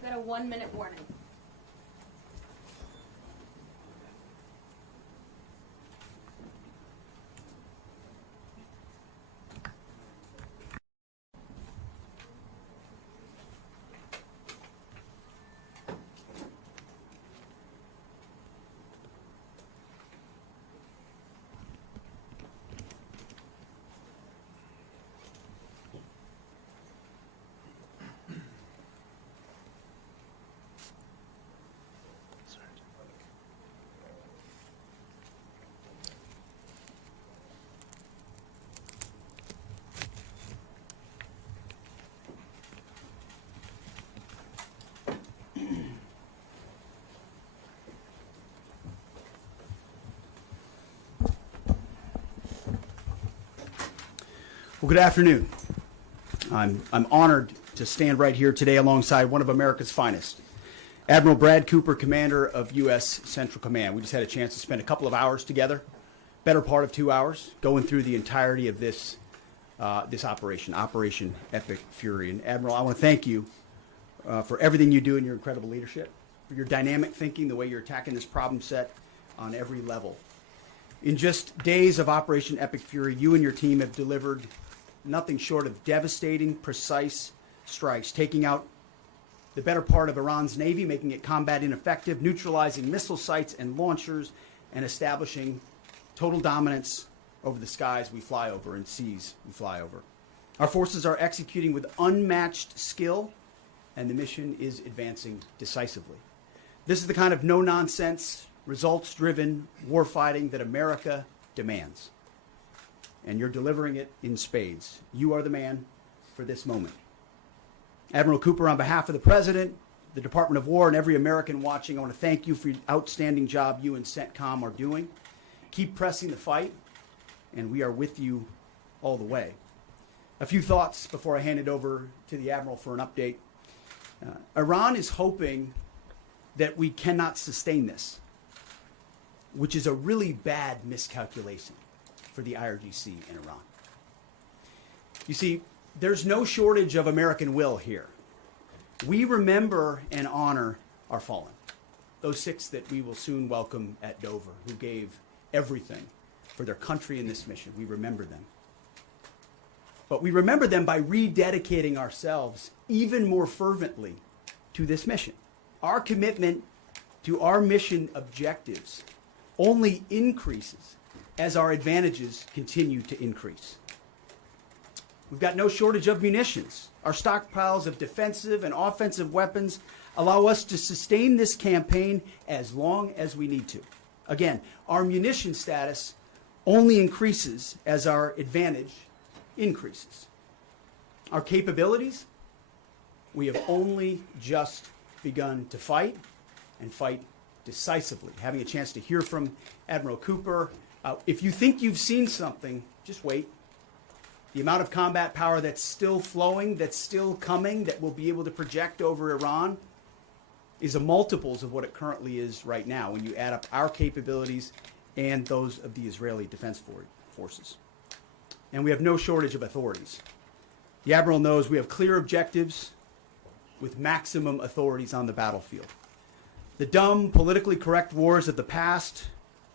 We've got a 1-minute warning. Well, good afternoon. I'm honored to stand right here today alongside one of America's finest, Admiral Brad Cooper, Commander of U.S. Central Command. We just had a chance to spend a couple of hours together, better part of 2 hours, going through the entirety of this operation, Operation Epic Fury. And Admiral, I want to thank you for everything you do and your incredible leadership, for your dynamic thinking, the way you're attacking this problem set on every level. In just days of Operation Epic Fury, you and your team have delivered nothing short of devastating, precise strikes, taking out the better part of Iran's Navy, making it combat ineffective, neutralizing missile sites and launchers, and establishing total dominance over the skies we fly over and seas we fly over. Our forces are executing with unmatched skill, and the mission is advancing decisively. This is the kind of no-nonsense, results-driven warfighting that America demands. And you're delivering it in spades. You are the man for this moment. Admiral Cooper, on behalf of the President, the Department of War, and every American watching, I want to thank you for the outstanding job you and CENTCOM are doing. Keep pressing the fight, and we are with you all the way. A few thoughts before I hand it over to the Admiral for an update. Iran is hoping that we cannot sustain this, which is a really bad miscalculation for the IRGC in Iran. You see, there's no shortage of American will here. We remember and honor our fallen, those 6 that we will soon welcome at Dover, who gave everything for their country in this mission. We remember them. But we remember them by rededicating ourselves even more fervently to this mission. Our commitment to our mission objectives only increases as our advantages continue to increase. We've got no shortage of munitions. Our stockpiles of defensive and offensive weapons allow us to sustain this campaign as long as we need to. Again, our munition status only increases as our advantage increases. Our capabilities, we have only just begun to fight, and fight decisively. Having a chance to hear from Admiral Cooper. If you think you've seen something, just wait. The amount of combat power that's still flowing, that's still coming, that we'll be able to project over Iran is a multiples of what it currently is right now when you add up our capabilities and those of the Israeli Defense Forces. And we have no shortage of authorities. The Admiral knows we have clear objectives with maximum authorities on the battlefield. The dumb, politically correct wars of the past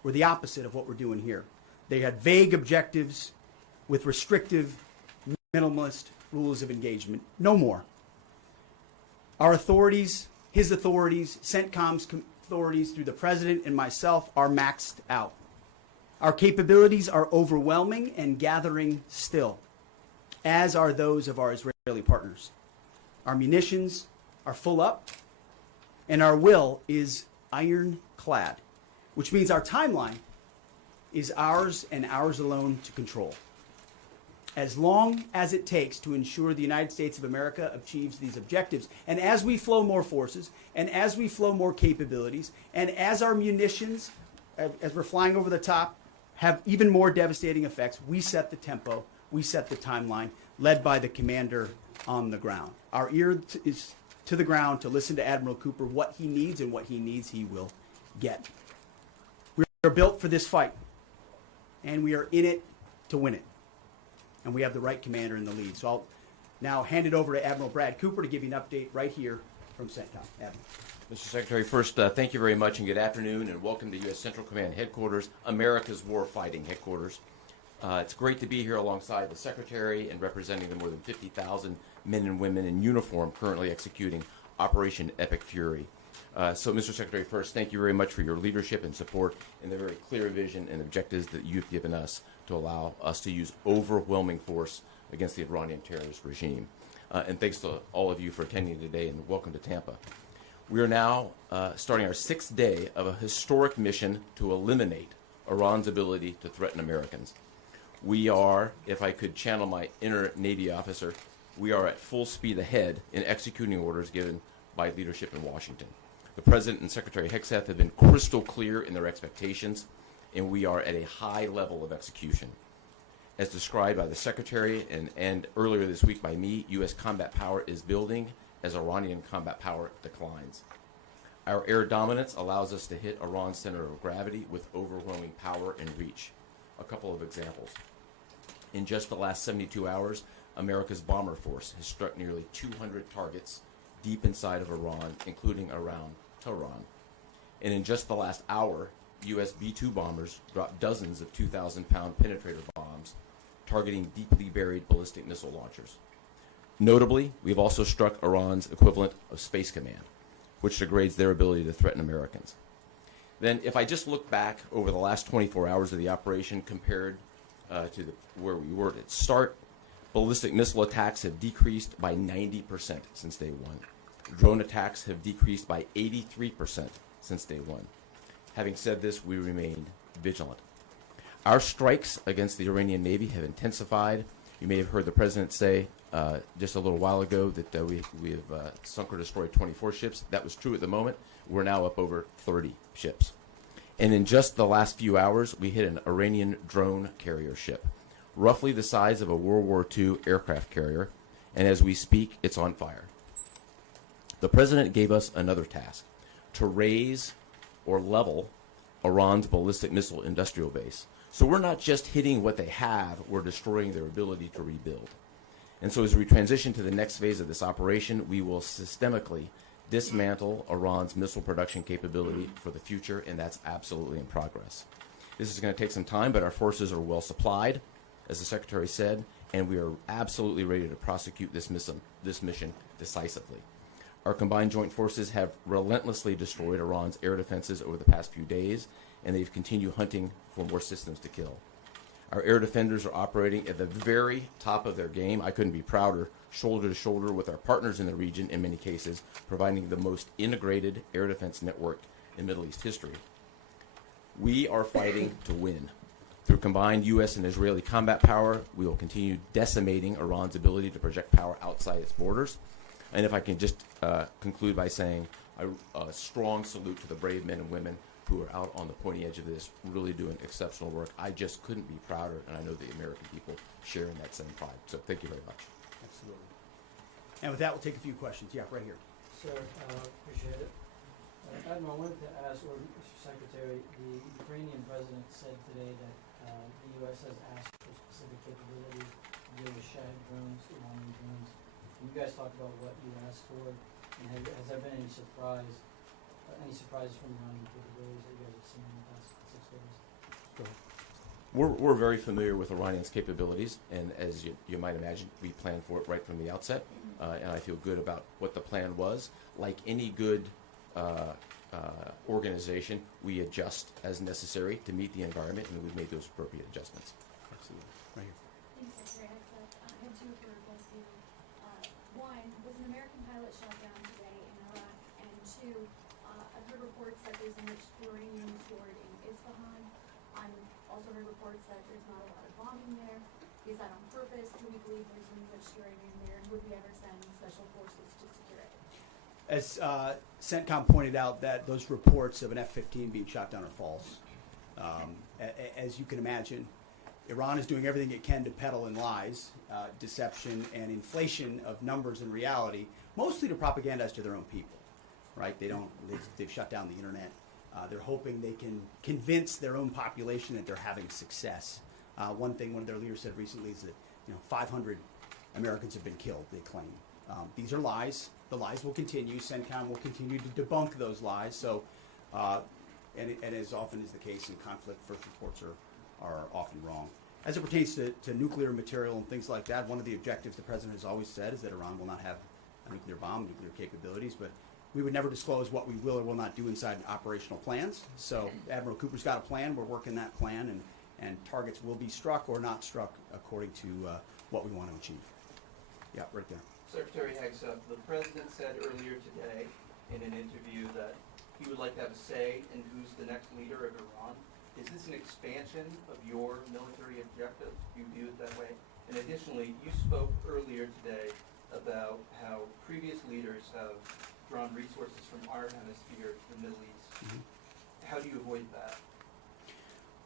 were the opposite of what we're doing here. They had vague objectives with restrictive, minimalist rules of engagement. No more. Our authorities, his authorities, CENTCOM's authorities through the President and myself are maxed out. Our capabilities are overwhelming and gathering still, as are those of our Israeli partners. Our munitions are full up, and our will is ironclad, which means our timeline is ours and ours alone to control. As long as it takes to ensure the United States of America achieves these objectives. And as we flow more forces, and as we flow more capabilities, and as our munitions, as we're flying over the top, have even more devastating effects, we set the tempo, we set the timeline, led by the commander on the ground. Our ear is to the ground to listen to Admiral Cooper. What he needs and what he needs, he will get. We are built for this fight, and we are in it to win it. And we have the right commander in the lead. So I'll now hand it over to Admiral Brad Cooper to give you an update right here from CENTCOM. Admiral. Mr. Secretary, first, thank you very much and good afternoon, and welcome to U.S. Central Command Headquarters, America's war-fighting headquarters. It's great to be here alongside the Secretary and representing the more than 50,000 men and women in uniform currently executing Operation Epic Fury. So, Mr. Secretary, first, thank you very much for your leadership and support and the very clear vision and objectives that you've given us to allow us to use overwhelming force against the Iranian terrorist regime. And thanks to all of you for attending today, and welcome to Tampa. We are now starting our 6th day of a historic mission to eliminate Iran's ability to threaten Americans. We are, if I could channel my inner Navy officer, we are at full speed ahead in executing orders given by leadership in Washington. The President and Secretary Hegseth have been crystal clear in their expectations, and we are at a high level of execution. As described by the Secretary and earlier this week by me, U.S. combat power is building as Iranian combat power declines. Our air dominance allows us to hit Iran's center of gravity with overwhelming power and reach. A couple of examples. In just the last 72 hours, America's bomber force has struck nearly 200 targets deep inside of Iran, including around Tehran. And in just the last hour, U.S. B-2 bombers dropped dozens of 2,000-pound penetrator bombs, targeting deeply buried ballistic missile launchers. Notably, we've also struck Iran's equivalent of Space Command, which degrades their ability to threaten Americans. Then, if I just look back over the last 24 hours of the operation compared to where we were at start, ballistic missile attacks have decreased by 90% since day one. Drone attacks have decreased by 83% since day one. Having said this, we remain vigilant. Our strikes against the Iranian Navy have intensified. You may have heard the President say just a little while ago that we have sunk or destroyed 24 ships. That was true at the moment. We're now up over 30 ships. And in just the last few hours, we hit an Iranian drone carrier ship, roughly the size of a World War II aircraft carrier, and as we speak, it's on fire. The President gave us another task, to raise or level Iran's ballistic missile industrial base. So we're not just hitting what they have, we're destroying their ability to rebuild. And so as we transition to the next phase of this operation, we will systemically dismantle Iran's missile production capability for the future, and that's absolutely in progress. This is going to take some time, but our forces are well supplied, as the Secretary said, and we are absolutely ready to prosecute this mission decisively. Our combined joint forces have relentlessly destroyed Iran's air defenses over the past few days, and they've continued hunting for more systems to kill. Our air defenders are operating at the very top of their game. I couldn't be prouder, shoulder to shoulder with our partners in the region in many cases, providing the most integrated air defense network in Middle East history. We are fighting to win. Through combined U.S. and Israeli combat power, we will continue decimating Iran's ability to project power outside its borders. And if I can just conclude by saying a strong salute to the brave men and women who are out on the pointy edge of this, really doing exceptional work. I just couldn't be prouder, and I know the American people share in that same pride. So thank you very much. Absolutely. And with that, we'll take a few questions. Yeah, right here. Sir, appreciate it. Admiral, I wanted to ask, or Mr. Secretary, the Ukrainian president said today that the U.S. has asked for specific capabilities to deal with Shag drones, Iranian drones. Can you guys talk about what you asked for, and has there been any surprises from Iranian capabilities that you guys have seen in the past 6 days? Go ahead. We're very familiar with Iranian's capabilities, and as you might imagine, we planned for it right from the outset, and I feel good about what the plan was. Like any good organization, we adjust as necessary to meet the environment, and we've made those appropriate adjustments. Absolutely. Right here. Thanks, Secretary Hegseth. I have two for both of you. One, was an American pilot shot down today in Iraq? And two, I've heard reports that there's enriched uranium stored in Isfahan. I've also heard reports that there's not a lot of bombing there. Is that on purpose? Do we believe there's enriched uranium there? And would we ever send special forces to secure it? As CENTCOM pointed out, that those reports of an F-15 being shot down are false. As you can imagine, Iran is doing everything it can to peddle in lies, deception, and inflation of numbers and reality, mostly to propagandize to their own people, right? They've shut down the internet. They're hoping they can convince their own population that they're having success. One thing one of their leaders said recently is that 500 Americans have been killed, they claim. These are lies. The lies will continue. CENTCOM will continue to debunk those lies. So, and as often is the case in conflict, first reports are often wrong. As it pertains to nuclear material and things like that, one of the objectives the president has always said is that Iran will not have a nuclear bomb, nuclear capabilities, but we would never disclose what we will or will not do inside operational plans. So Admiral Cooper's got a plan. We're working that plan, and targets will be struck or not struck according to what we want to achieve. Yeah, right there. Secretary Hegseth, the president said earlier today in an interview that he would like to have a say in who's the next leader of Iran. Is this an expansion of your military objectives? Do you view it that way? And additionally, you spoke earlier today about how previous leaders have drawn resources from our hemisphere to the Middle East. Mm-hmm. How do you avoid that?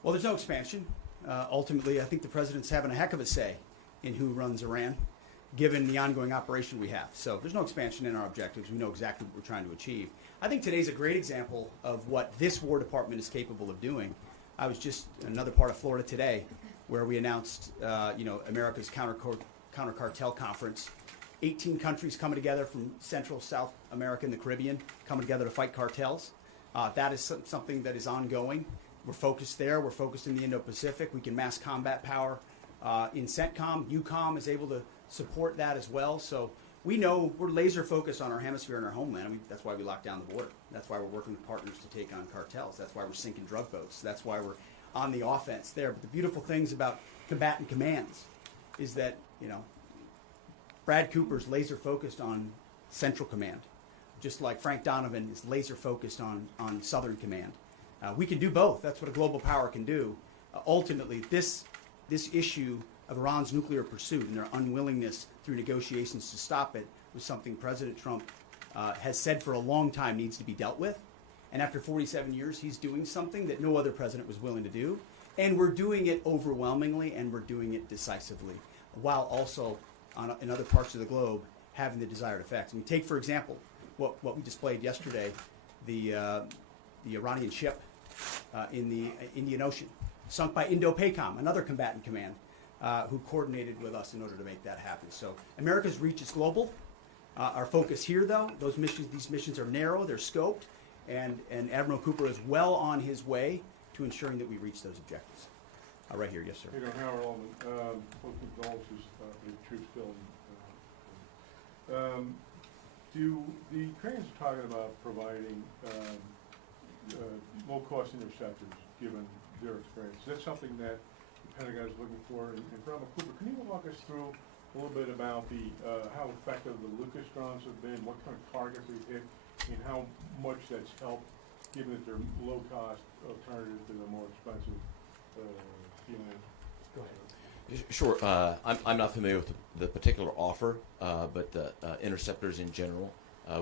Well, there's no expansion. Ultimately, I think the president's having a heck of a say in who runs Iran, given the ongoing operation we have. So there's no expansion in our objectives. We know exactly what we're trying to achieve. I think today's a great example of what this War Department is capable of doing. I was just in another part of Florida today where we announced, America's counter cartel conference. 18 countries coming together from Central, South America, and the Caribbean, coming together to fight cartels. That is something that is ongoing. We're focused there. We're focused in the Indo-Pacific. We can mass combat power in CENTCOM. EUCOM is able to support that as well. So we know we're laser focused on our hemisphere and our homeland. I mean, that's why we locked down the border. That's why we're working with partners to take on cartels. That's why we're sinking drug boats. That's why we're on the offense there. But the beautiful things about combatant commands is that, Brad Cooper's laser focused on Central Command, just like Frank Donovan is laser focused on Southern Command. We can do both. That's what a global power can do. Ultimately, this issue of Iran's nuclear pursuit and their unwillingness through negotiations to stop it was something President Trump has said for a long time needs to be dealt with. And after 47 years, he's doing something that no other president was willing to do. And we're doing it overwhelmingly, and we're doing it decisively, while also in other parts of the globe having the desired effects. I mean, take, for example, what we displayed yesterday, the Iranian ship in the Indian Ocean, sunk by Indo-PACOM, another combatant command, who coordinated with us in order to make that happen. So America's reach is global. Our focus here, though, these missions are narrow, they're scoped, and Admiral Cooper is well on his way to ensuring that we reach those objectives. Right here, yes, sir. Howard Allman, both condolences for the troops killed. The Ukrainians are talking about providing low-cost interceptors, given their experience. Is that something that the Pentagon is looking for? And for Admiral Cooper, can you walk us through a little bit about how effective the Lucas drones have been, what kind of targets they've hit, and how much that's helped, given that they're low-cost alternative to the more expensive Go ahead. Sure. I'm not familiar with the particular offer, but the interceptors in general,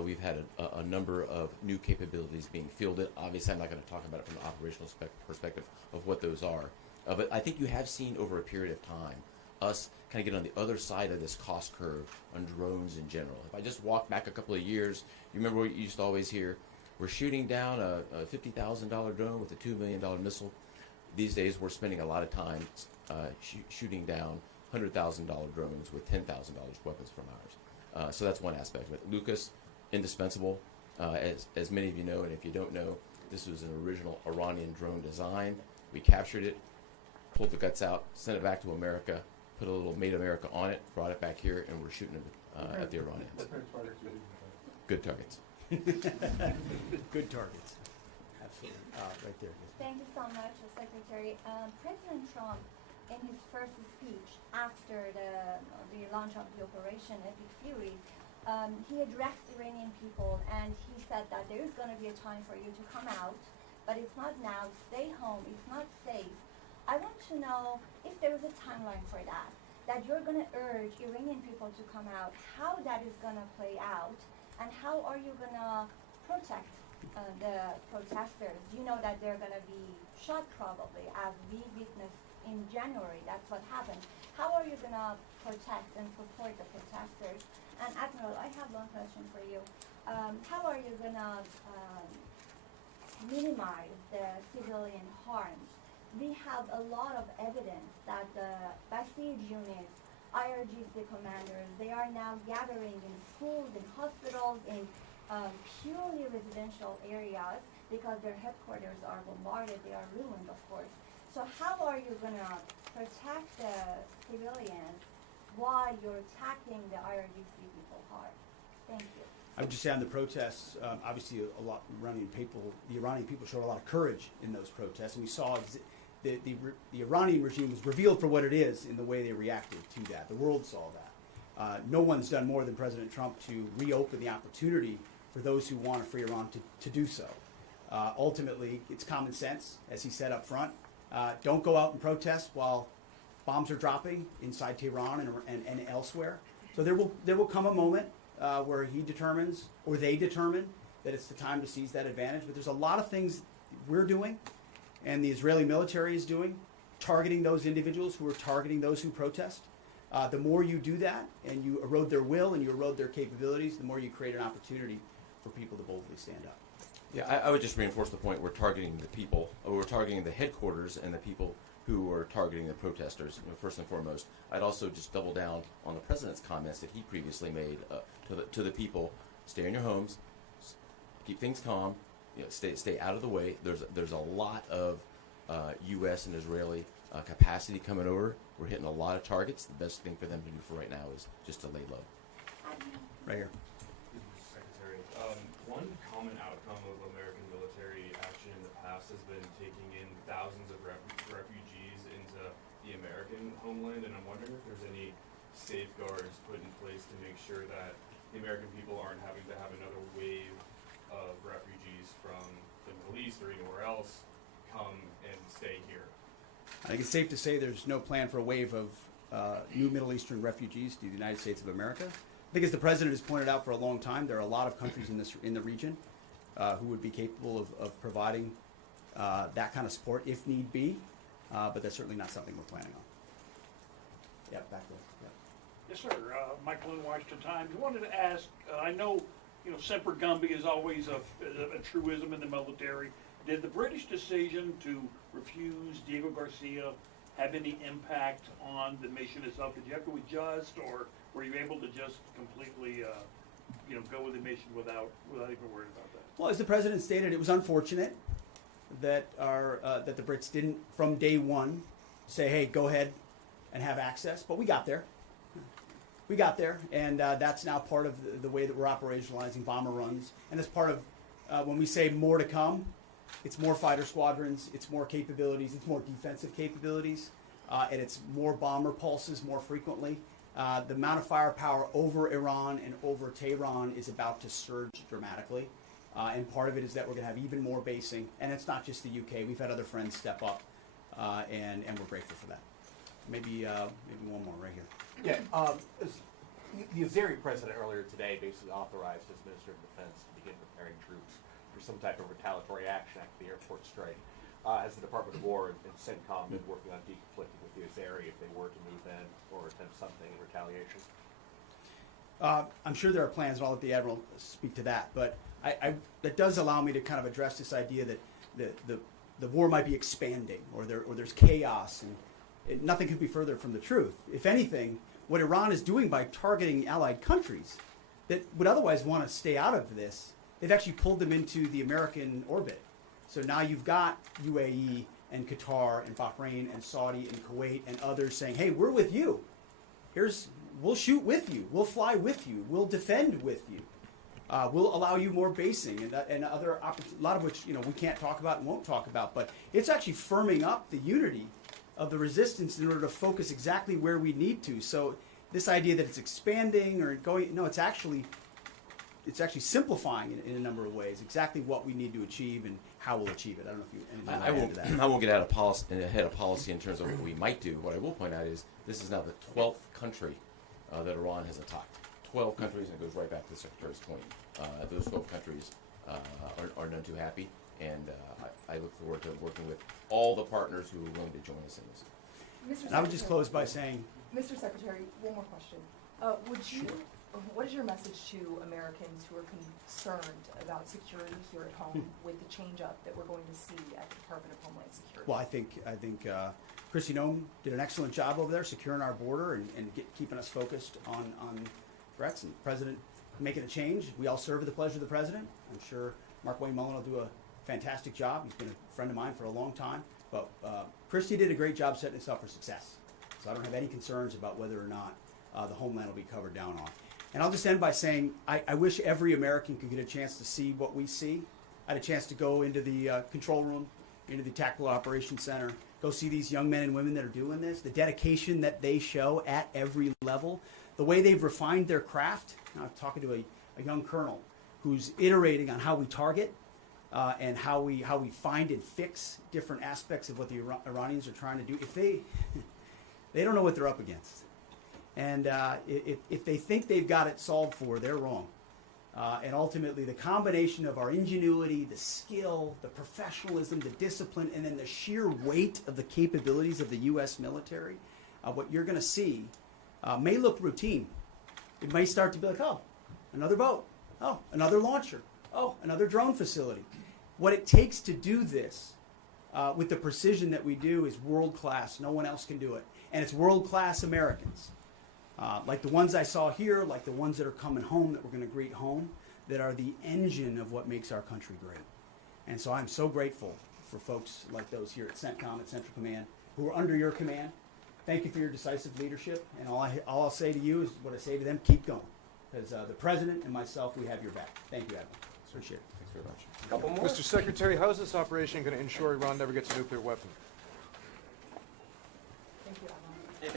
we've had a number of new capabilities being fielded. Obviously, I'm not going to talk about it from an operational perspective of what those are. But I think you have seen over a period of time us kind of get on the other side of this cost curve on drones in general. If I just walk back a couple of years, you remember what you used to always hear? We're shooting down a $50,000 drone with a $2 million missile. These days, we're spending a lot of time shooting down $100,000 drones with $10,000 weapons from ours. So that's one aspect of it. Lucas, indispensable. As many of you know, and if you don't know, this was an original Iranian drone design. We captured it, pulled the guts out, sent it back to America, put a little Made America on it, brought it back here, and we're shooting it at the Iranians. Good targets. Good targets. Absolutely. Right there. Thank you so much, Secretary. President Trump, in his first speech after the launch of the Operation Epic Fury, he addressed Iranian people and he said that there is going to be a time for you to come out, but it's not now. Stay home. It's not safe. I want to know if there is a timeline for that you're going to urge Iranian people to come out, how that is going to play out, and how are you going to protect the protesters? You know that they're going to be shot probably, as we witnessed in January. That's what happened. How are you going to protect and support the protesters? And Admiral, I have one question for you. How are you going to minimize the civilian harms? We have a lot of evidence that the Basij units IRGC commanders, they are now gathering in schools, in hospitals, in purely residential areas because their headquarters are bombarded, they are ruined, of course. So how are you going to protect the civilians while you're attacking the IRGC people hard? Thank you. I would just say on the protests, obviously the Iranian people showed a lot of courage in those protests, and we saw the Iranian regime was revealed for what it is in the way they reacted to that. The world saw that. No one's done more than President Trump to reopen the opportunity for those who want a free Iran to do so. Ultimately, it's common sense, as he said up front. Don't go out and protest while bombs are dropping inside Tehran and elsewhere. So there will come a moment where he determines, or they determine, that it's the time to seize that advantage. But there's a lot of things we're doing, and the Israeli military is doing, targeting those individuals who are targeting those who protest. The more you do that, and you erode their will and you erode their capabilities, the more you create an opportunity for people to boldly stand up. Yeah, I would just reinforce the point. We're targeting the people, or we're targeting the headquarters and the people who are targeting the protesters, first and foremost. I'd also just double down on the president's comments that he previously made to the people. Stay in your homes, keep things calm, stay out of the way. There's a lot of U.S. and Israeli capacity coming over. We're hitting a lot of targets. The best thing for them to do for right now is just to lay low. Right here. Secretary, one common outcome of American military action in the past has been taking in thousands of refugees into the American homeland, and I'm wondering if there's any safeguards put in place to make sure that the American people aren't having to have another wave of refugees from the Middle East or anywhere else come and stay here. I think it's safe to say there's no plan for a wave of new Middle Eastern refugees to the United States of America. I think, as the president has pointed out for a long time, there are a lot of countries in the region who would be capable of providing that kind of support if need be, but that's certainly not something we're planning on. Yeah, back there. Yeah. Yes, sir. Michael in Washington Times. I wanted to ask, I know, Semper Gumby is always a truism in the military. Did the British decision to refuse Diego Garcia have any impact on the mission itself? Did you have to adjust, or were you able to just completely, go with the mission without even worrying about that? Well, as the president stated, it was unfortunate that that the Brits didn't, from day one, say, "Hey, go ahead and have access." But we got there. We got there, and that's now part of the way that we're operationalizing bomber runs. And it's part of when we say more to come. It's more fighter squadrons, it's more capabilities, it's more defensive capabilities, and it's more bomber pulses more frequently. The amount of firepower over Iran and over Tehran is about to surge dramatically, and part of it is that we're going to have even more basing, and it's not just the UK. We've had other friends step up, and we're grateful for that. Maybe one more right here. Yeah, the Azeri president earlier today basically authorized his Minister of Defense to begin preparing troops for some type of retaliatory action after the airport strike. Has the Department of War and CENTCOM been working on deconflicting with the Azeri if they were to move in or attempt something in retaliation? I'm sure there are plans, and I'll let the Admiral speak to that, but that does allow me to kind of address this idea that the war might be expanding, or there's chaos, and nothing could be further from the truth. If anything, what Iran is doing by targeting allied countries that would otherwise want to stay out of this, they've actually pulled them into the American orbit. So now you've got UAE and Qatar and Bahrain and Saudi and Kuwait and others saying, "Hey, we're with you. We'll shoot with you. We'll fly with you. We'll defend with you. We'll allow you more basing," and other a lot of which we can't talk about and won't talk about. But it's actually firming up the unity of the resistance in order to focus exactly where we need to. So this idea that it's expanding or going, no, it's actually simplifying in a number of ways exactly what we need to achieve and how we'll achieve it. I don't know if you anything to add to that. I won't get ahead of policy in terms of what we might do. What I will point out is this is now the 12th country that Iran has attacked. 12 countries, and it goes right back to the Secretary's point. Those 12 countries are none too happy, and I look forward to working with all the partners who are willing to join us in this. And I would just close by saying, Mr. Secretary, one more question. Would you what is your message to Americans who are concerned about security here at home with the change-up that we're going to see at the Department of Homeland Security? Well, I think Christy Nome did an excellent job over there securing our border and keeping us focused on threats. And the President making a change. We all serve at the pleasure of the President. I'm sure Mark Wayne Mullen will do a fantastic job. He's been a friend of mine for a long time. But Christy did a great job setting us up for success. So I don't have any concerns about whether or not the Homeland will be covered down on. And I'll just end by saying I wish every American could get a chance to see what we see. I had a chance to go into the control room, into the Tactical Operations Center, go see these young men and women that are doing this, the dedication that they show at every level, the way they've refined their craft. Now, I'm talking to a young colonel who's iterating on how we target and how we find and fix different aspects of what the Iranians are trying to do. If they don't know what they're up against. And if they think they've got it solved for, they're wrong. And ultimately, the combination of our ingenuity, the skill, the professionalism, the discipline, and then the sheer weight of the capabilities of the U.S. military, what you're going to see may look routine. It may start to be like, oh, another boat. Oh, another launcher. Oh, another drone facility. What it takes to do this with the precision that we do is world-class. No one else can do it. And it's world-class Americans. Like the ones I saw here, like the ones that are coming home that we're going to greet home, that are the engine of what makes our country great. And so I'm so grateful for folks like those here at CENTCOM, at Central Command, who are under your command. Thank you for your decisive leadership. And all I'll say to you is what I say to them, keep going. Because the President and myself, we have your back. Thank you, Admiral. Appreciate it. Thanks very much. Couple more. Mr. Secretary, how is this operation going to ensure Iran never gets a nuclear weapon?